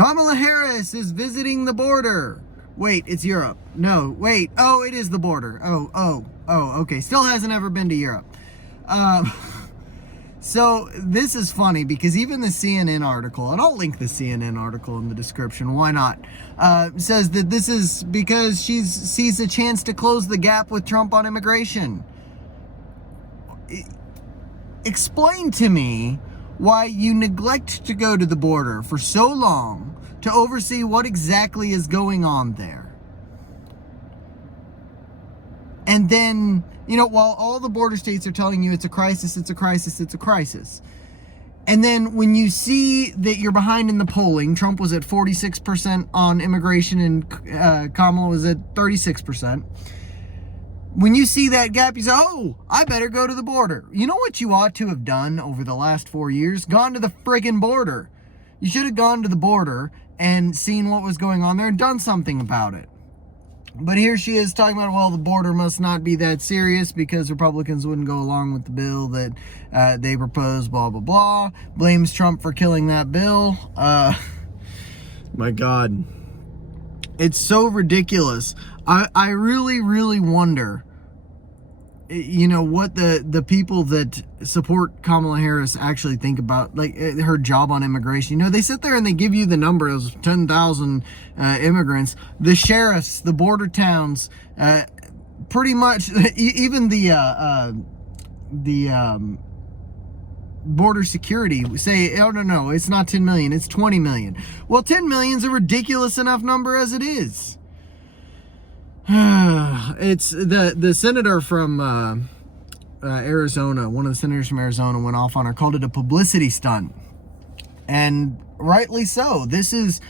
Kamala Harris is visiting the border. Wait, it's Europe. No, wait. Oh, it is the border. Oh, okay. Still hasn't ever been to Europe. So this is funny because even the CNN article, and I'll link the CNN article in the description, why not, says that this is because she sees a chance to close the gap with Trump on immigration. Explain to me why you neglect to go to the border for so long to oversee what exactly is going on there. And then, while all the border states are telling you it's a crisis, it's a crisis, it's a crisis. And then when you see that you're behind in the polling, Trump was at 46% on immigration and Kamala was at 36%. When you see that gap, you say, oh, I better go to the border. You know what you ought to have done over the last 4 years? Gone to the friggin' border. You should have gone to the border and seen what was going on there and done something about it. But here she is talking about, well, the border must not be that serious because Republicans wouldn't go along with the bill that they proposed, blah, blah, blah. Blames Trump for killing that bill. My God. It's so ridiculous. I really, really wonder, what the people that support Kamala Harris actually think about, like, her job on immigration. They sit there and they give you the numbers, 10,000 immigrants. The sheriffs, the border towns, pretty much, even the border security say, oh, no, it's not 10 million, it's 20 million. Well, 10 million is a ridiculous enough number as it is. It's the senator from Arizona, one of the senators from Arizona went off on her, called it a publicity stunt. And rightly so. This is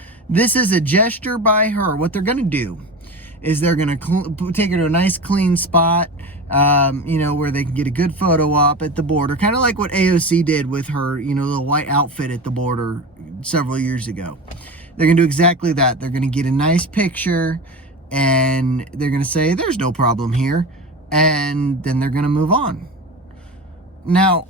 a gesture by her. What they're going to do is they're going to take her to a nice clean spot, where they can get a good photo op at the border. Kind of like what AOC did with her, little white outfit at the border several years ago. They're going to do exactly that. They're going to get a nice picture and they're going to say, there's no problem here. And then they're going to move on. Now,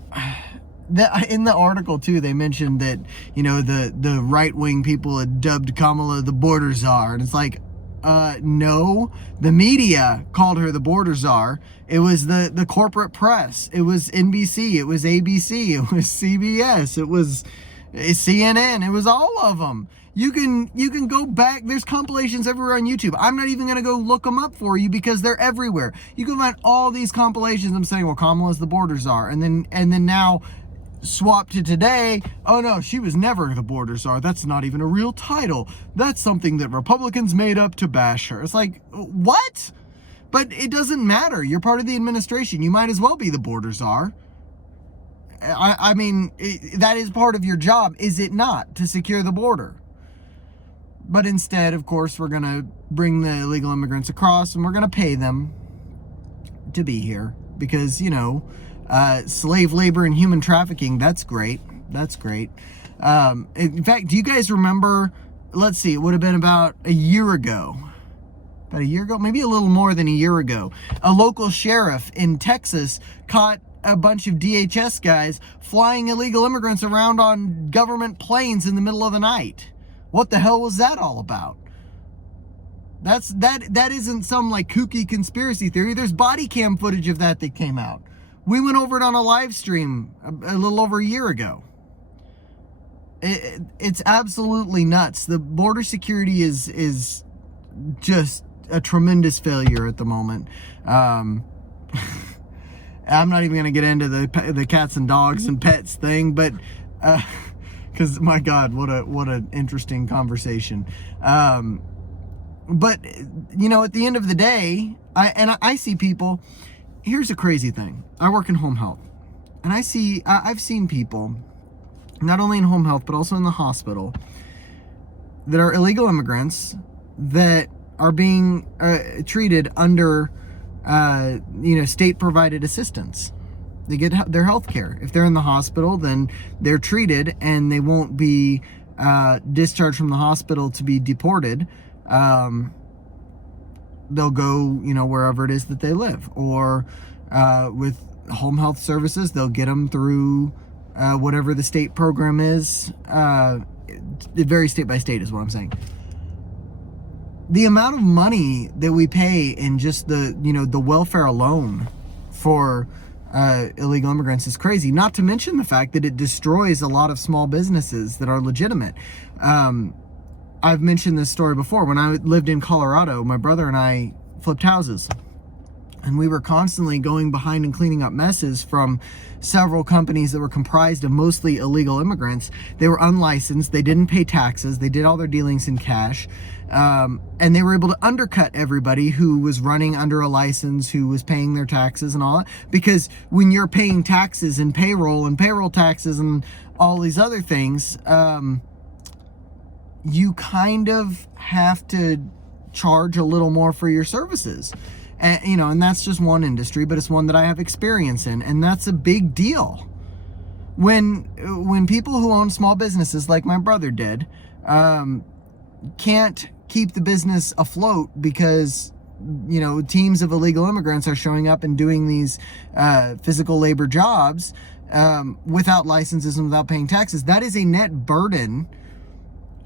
in the article, too, they mentioned that, the right-wing people had dubbed Kamala the border czar. And it's like, no, the media called her the border czar. It was the corporate press. It was NBC. It was ABC. It was CBS. It was CNN. It was all of them. You can go back. There's compilations everywhere on YouTube. I'm not even going to go look them up for you because they're everywhere. You can find all these compilations. I'm saying, well, Kamala's the border czar. And then now swap to today. Oh, no, she was never the border czar. That's not even a real title. That's something that Republicans made up to bash her. It's like, what? But it doesn't matter. You're part of the administration. You might as well be the border czar. I mean, that is part of your job, is it not, to secure the border? But instead, of course, we're going to bring the illegal immigrants across and we're going to pay them to be here because, slave labor and human trafficking, that's great. That's great. In fact, do you guys remember, let's see, it would have been about a year ago, maybe a little more than a year ago, a local sheriff in Texas caught a bunch of DHS guys flying illegal immigrants around on government planes in the middle of the night. What the hell was that all about? That isn't some like kooky conspiracy theory. There's body cam footage of that came out. We went over it on a live stream a little over a year ago. It's absolutely nuts. The border security is just a tremendous failure at the moment. I'm not even going to get into the cats and dogs and pets thing, but because my God, what an interesting conversation. But at the end of the day, I see people. Here's a crazy thing. I work in home health, and I've seen people, not only in home health but also in the hospital, that are illegal immigrants that are being treated under state provided assistance. They get their health care. If they're in the hospital, then they're treated and they won't be discharged from the hospital to be deported. They'll go, wherever it is that they live. Or with home health services, they'll get them through whatever the state program is it varies state by state is what I'm saying. The amount of money that we pay in just the, you know, the welfare alone for illegal immigrants is crazy. Not to mention the fact that it destroys a lot of small businesses that are legitimate. I've mentioned this story before. When I lived in Colorado, my brother and I flipped houses. And we were constantly going behind and cleaning up messes from several companies that were comprised of mostly illegal immigrants. They were unlicensed. They didn't pay taxes. They did all their dealings in cash. And they were able to undercut everybody who was running under a license, who was paying their taxes and all that. Because when you're paying taxes and payroll taxes and all these other things, you kind of have to charge a little more for your services. And, you know, and that's just one industry, but it's one that I have experience in, and that's a big deal. When people who own small businesses, like my brother did, can't keep the business afloat because, you know, teams of illegal immigrants are showing up and doing these physical labor jobs without licenses and without paying taxes, that is a net burden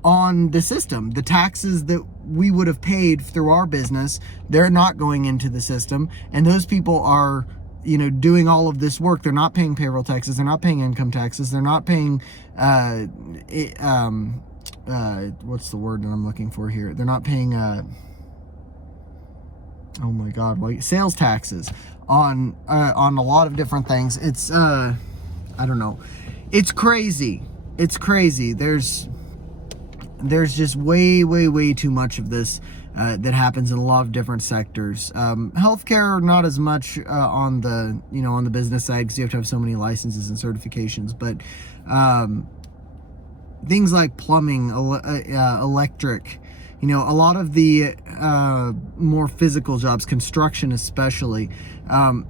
on the system. The taxes that we would have paid through our business, they're not going into the system, and those people are, you know, doing all of this work. They're not paying payroll taxes, they're not paying income taxes, they're not paying what's the word that I'm looking for here? They're not paying oh my god, sales taxes on a lot of different things. It's I don't know. It's crazy. It's crazy. There's just way too much of this that happens in a lot of different sectors. Healthcare, not as much on the, you know, on the business side, because you have to have so many licenses and certifications. But things like plumbing, electric, you know, a lot of the more physical jobs, construction especially,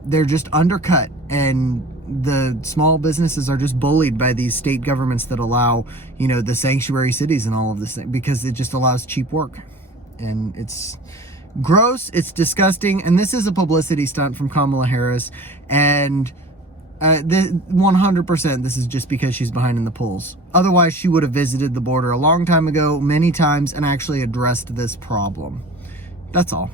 they're just undercut, and the small businesses are just bullied by these state governments that allow, you know, the sanctuary cities and all of this thing, because it just allows cheap work. And it's gross, it's disgusting, and this is a publicity stunt from Kamala Harris, and 100% this is just because she's behind in the polls. Otherwise, she would have visited the border a long time ago, many times, and actually addressed this problem. That's all.